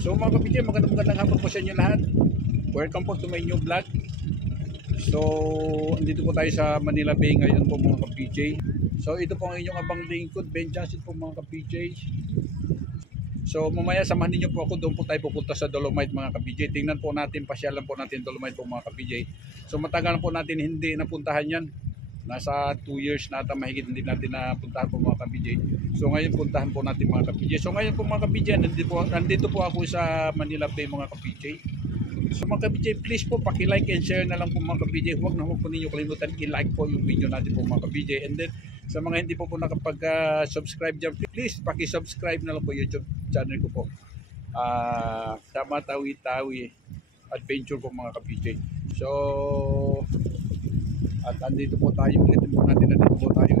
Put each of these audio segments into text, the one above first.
So mga ka-PJ, magandang hapon po sa inyo lahat. Welcome po to my new vlog. So andito po tayo sa Manila Bay ngayon po mga ka-PJ. So ito po ang inyong abang lingkod, Ben Jasit po mga ka-PJ. So mamaya samahan niyo po ako, doon po tayo pupunta sa Dolomite mga ka-PJ. Tingnan po natin, pasyalan po natin Dolomite po mga ka-PJ. So matagal po natin hindi napuntahan yan. Nasa 2 years na ata mahigit hindi natin napuntahan po mga ka-PJ. So ngayon puntahan po natin mga ka-PJ. So ngayon po mga ka-PJ, nandito po ako sa Manila Bay mga ka-PJ. So mga ka-PJ, please po paki-like and share na lang po mga ka-PJ. Huwag na po ninyo kalimutan i-like po yung video natin po mga ka-PJ. And then sa mga hindi po nakapag-subscribe dyan, please paki-subscribe na lang po YouTube channel ko po. Sama Tawi-Tawi Adventure po mga ka-PJ. So at andito po tayo, ulitin po natin, nandito po tayo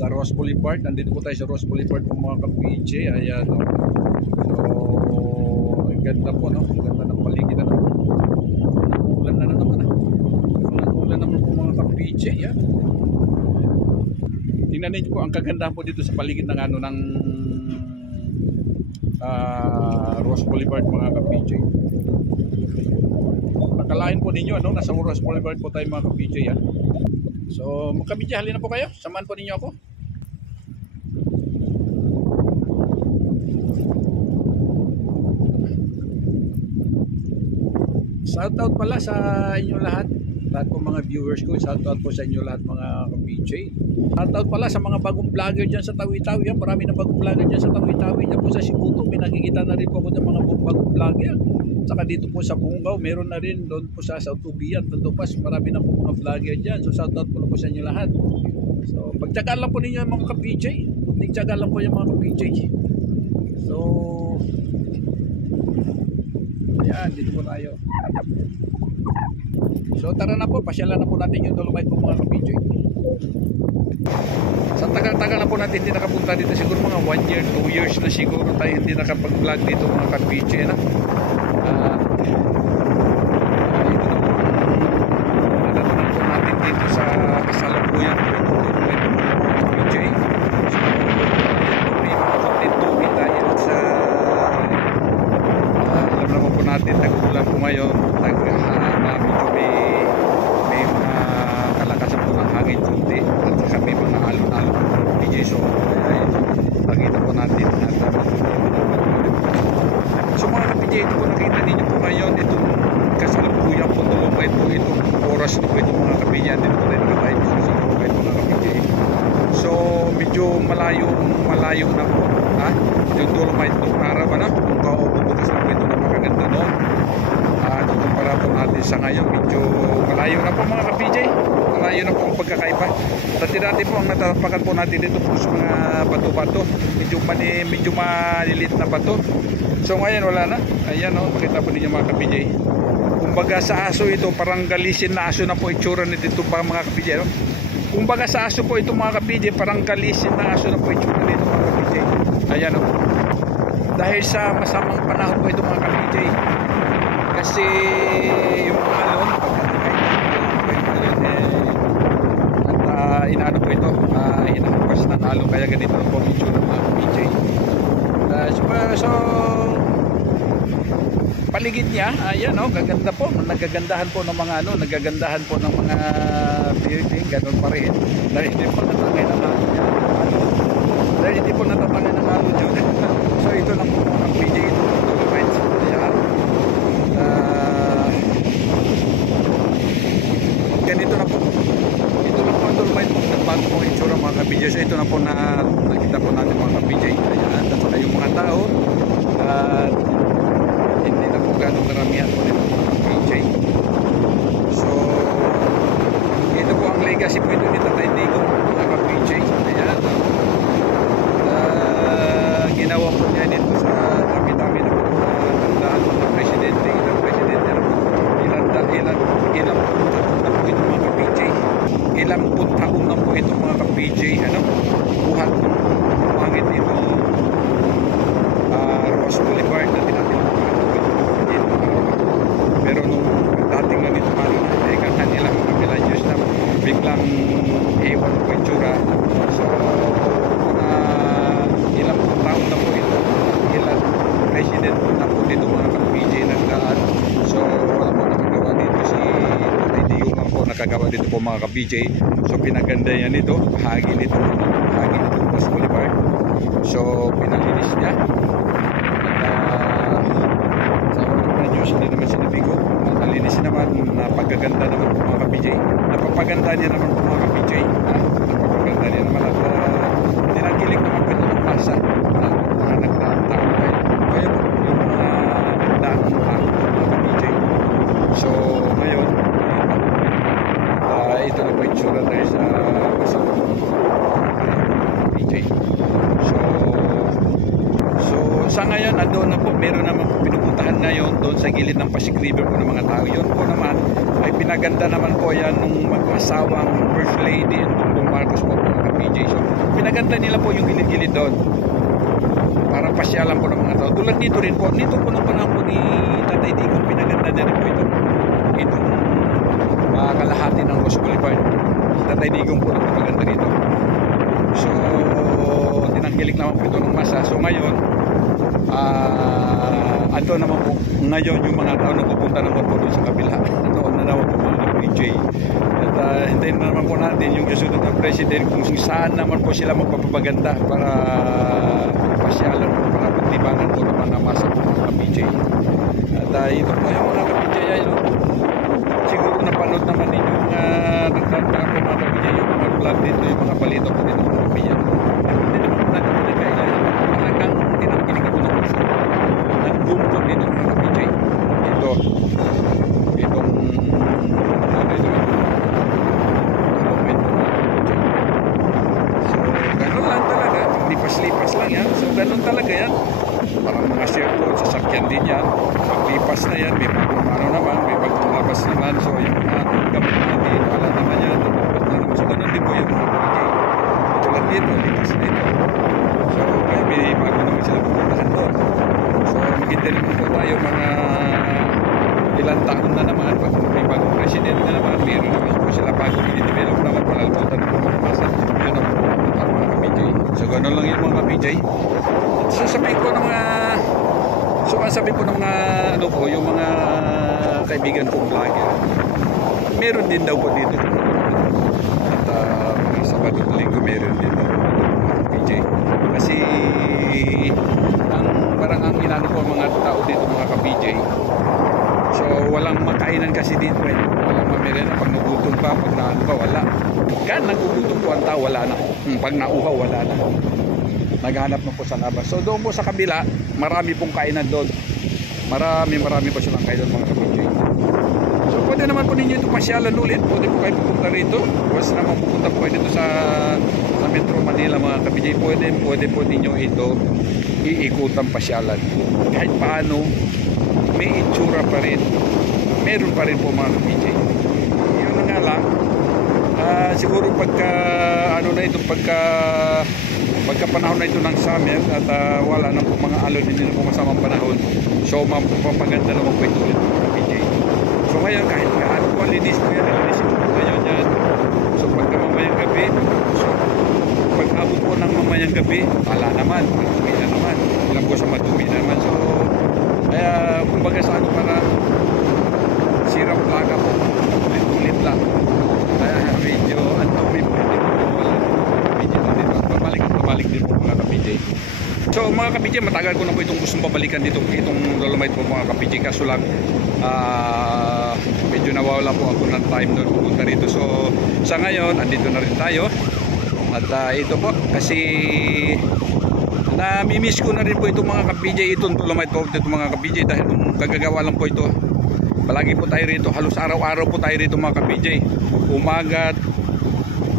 sa Ross Boulevard. Nandito po tayo sa Ross Boulevard po mga ka-PJ. Ayan, no? So ang ganda po, no? Ang ganda ng paligid na naman. Ulan na naman, ulan naman po mga ka-PJ. Yan. Tingnan niyo po ang kagandahan po dito sa paligid ng ng Ross Boulevard mga ka-PJ. Akalain po ninyo, nasa Ross Boulevard po tayo mga ka-PJ. So mga ka-PJ, halina po kayo, samahan po ninyo ako. Shoutout pala sa inyo lahat po mga viewers ko. Shoutout po sa inyo lahat mga ka-PJ. Shoutout pala sa mga bagong vlogger dyan sa Tawi-Tawi. Marami na bagong vlogger dyan sa Tawi-Tawi. Dyan po sa Sibuto, may nakikita na rin po ako ng mga bagong vlogger. Saka dito po sa Bungaw, meron na rin doon po sa Tubian, Tantopas, marami na po mga vlogger dyan. So shoutout po sa inyo lahat. So pagtyagaan lang po ninyo mga ka-PJ. Pagtyagaan lang po yung mga ka-PJ. So ayan, dito po tayo. So tara na po, pasyalan na po natin yung Dolomite po mga ka-PJ. Sa tagal-tagal na po natin hindi nakapunta dito, siguro mga 1 year, 2 years na siguro tayo hindi nakapag-vlog dito mga ka-PJ na. Ito na po nadatanan po natin dito sa kasalukuyan po ito mga PJ. So may mga kapit-tubig dahil sa alam naman po natin, tag-ulan po ngayon, medyo may mga kalakasan po ng hangin kunti at saka may mga alon-alon po mga PJ. So nakita po natin at so mga ka-PJ, ito po nakita ninyo po ngayon, itong kasalukuyan po Dolomite po, itong oras na po itong mga ka-PJ. Dito po tayo nakatayo sa Dolomite mga ka-PJ. So medyo malayo na po yung Dolomite po para ba na kung kaububukas na po ito, napakaganda no. Kumpara po natin sa ngayon, medyo malayo na po mga ka-PJ, malayo na po ang pagkakaiba. Dati po ang natapakan po natin dito po sa mga bato-bato, medyo maliliit na bato. So ngayon wala na. Ayan o, makita po ninyo mga ka-PJ. Kumbaga sa aso ito, parang galisin na aso na po itsura nito pa mga ka-PJ. No? Kumbaga sa aso po ito mga ka-PJ, parang galisin na aso na po itsura nito mga ka-PJ. Ayan o. Dahil sa masamang panahon po ito mga ka-PJ. Kasi yung mga alon, at inaano po ito, inahampas na alon, kaya ganito na po ang itsura mga ka-PJ. So paligid niya, ayan o, gaganda po, nagagandahan po ng mga nagagandahan po ng mga building, ganun pa rin. Dahil hindi po natatangay ng alon niya. Dahil hindi po natatangay ng alon yun. So ito na po ang PJ, ito po Dolomite. Ayan. Ganito na po. Ito na po ang Dolomite. Nagbago po ang itsura mga ka-PJ. So ito na po na nakita po natin mga ka-PJ. Ayan. At saka yung mga tao. At hindi na po gano'ng karamihan po nito mga ka-PJ. So ito po ang legacy po ito ni Tatay Digong mga ka-PJ. Ayan. president na po dito mga ka-PJ ng daan. So wala po nakagawa dito si Tatay Digong po nakagawa dito po mga ka-PJ. So pinaganda niya nito, bahagi nito West Boulevard. So pinalinis niya. Hindi naman sinabi ko, malinis naman, napagaganda naman po mga ka-PJ. Napapaganda niya naman po mga ka-PJ. Napapaganda niya naman at tinanggilik naman po ito ng pasa. Mga nagdaan tao kayo. Kaya po yung mga nagdaan tao mga ka-PJ. So ngayon, ito na po yung tsura tayo sa kasama PJ. So sa ngayon, andun na po, meron naman po pinupuntahan ngayon doon sa gilid ng Pasig River po ng mga tao. Yun po naman ay pinaganda naman po yan nung mag-asawang First Lady ng Marcos po mga ka-PJ. So pinaganda nila po yung gilid-gilid doon para pasyalan po ng mga tao. Tulad dito rin po, dito po ng panahon po ni Tatay Digong, pinaganda na rin po itong kalahati ng West Boulevard. Tatay Digong po nagpapaganda rito. So tinanggilik naman po ito ng masa. So ngayon ando naman po ngayon yung mga tao na pupunta naman po doon sa kabila. Doon na naman po mga PJ. At hintayin na naman po natin yung susunod na president kung saan naman po sila magpapaganda para pasyalan po, para pagtibangan po naman na masa po mga PJ. At ito po yung mga PJ ay siguro napanood naman ninyo mga nagtatang po mga PJ yung mga vlog dito, yung mga balito po dito mga PJ. Hindi naman po natin po nagkailan. Talagang tinanggilik ako ng masa. Nag-boom po dito mga PJ. Itong ano ito. So ganun lang talaga. Lipas-lipas lang yan. So ganun talaga yan. Parang mga circle, sasakyan din yan. Paglipas na yan, may bagong ano naman, may bagong labas naman. So yung mga gamit natin, wala naman yan. So ganun din po yung mga PJ. Tulad dito, lipas na ito. So kaya may bago naman sila pupuntahan doon. So maganda naman po tayo mga ilang taon na naman, pag may bagong president na naman, meron naman po sila bagong i-develop naman, palalputan ng mga masa. Yun ang mga ka-PJ. So gano'n lang yung mga ka-PJ. So sabihin ko ng mga ano po, yung mga kaibigan kong vlogger, meron din daw po dito. At mga Sabado at Linggo meron din daw mga PJ. Kasi ang inano po mga tao dito mga ka-PJ. So walang makainan kasi dito eh. Walang mamerenda. Pag nagutom pa, pag naano pa, wala. Kan nagugutom po ang tao, wala na. Pag nauhaw, wala na. Naghanap na po sa labas. So doon po sa kabila, marami pong kainan doon. Marami po silang kainan mga ka-PJ. So pwede naman po ninyo ito pasyalan ulit. Pwede po kayo pupunta rito. Once naman pupunta po kayo dito sa Metro Manila mga ka-PJ. Pwede po ninyo ito iikutang pasyalan. Kahit paano, may itsura pa rin. Meron pa rin po mga ka-PJ. Yun na nga lang. Siguro pagka panahon na ito ng summer at wala na po mga alon, hindi na po masamang panahon. So mapapaganda naman po ito ulit mga ka-PJ. So ngayon kahit gaano po linis po yan, nalinisin po ngayon yan. So pagka mamayang gabi, so pag abot po ng mamayang gabi, wala naman, madumi na naman. Ilang po sa madumi naman. So kaya kumbaga sa ano para sirang plaga po, ulit-ulit lang. Kaya medyo andumi po dito. Pabalik din po mga ka-PJ. So mga ka-PJ, matagal ko na po itong gustong pabalikan dito, itong Dolomite po mga ka-PJ. Kaso lang medyo nawawala po ako ng time doon pupunta rito. So sa ngayon, andito na rin tayo. At ito po, kasi namimiss ko na rin po itong mga ka-PJ, itong Dolomite po itong mga ka-PJ. Dahil nung kagagawa lang po ito, palagi po tayo rito, halos araw-araw po tayo rito mga ka-PJ. Umaga,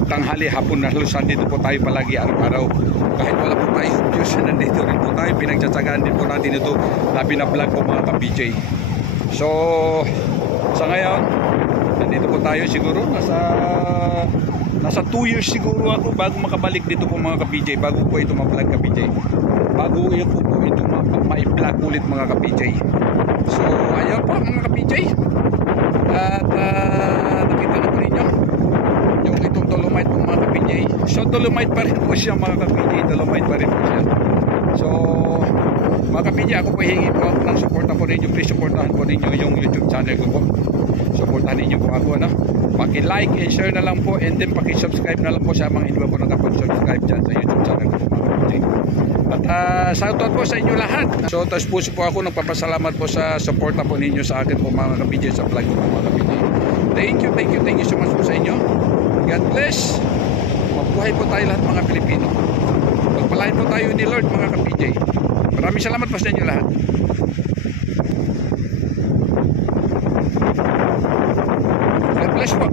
tanghali, hapon na halos nandito po tayo palagi araw-araw. Kahit wala po tayo views, nandito rin po tayo. Pinagtsatsagaan din po natin ito na binablog po mga ka-PJ. So sa ngayon, nandito po tayo siguro nasa 2 years siguro ako bago makabalik dito po mga ka-PJ, bago po ito ma-vlog ka-PJ, bago yun po ito ma-vlog ulit mga ka-PJ. So ayun po mga ka-PJ, at nakita na po ninyo yung itong Dolomite po mga ka-PJ. So Dolomite pa rin po siya mga ka-PJ, Dolomite pa rin po siya. So Mga kapidya, ako po hihingi po ako ng suporta po ninyo. Please supportahan po ninyo yung YouTube channel ko po. Supportahan ninyo po ako, no? Paki-like and share na lang po, and then paki-subscribe na lang po sa mga hindi pa po nakapag-subscribe dyan sa YouTube channel ko, mga kapidya. At shoutout po sa inyo lahat. So, tas puso po ako nagpapasalamat po sa suporta po ninyo sa akin po, mga kapidya, sa vlog ko po, mga kapidya. Thank you so much po sa inyo. God bless. Mabuhay po tayo lahat, mga Pilipino. Pagpalain po tayo ni Lord, mga ka-PJ. Maraming salamat po sa inyo lahat. God bless po.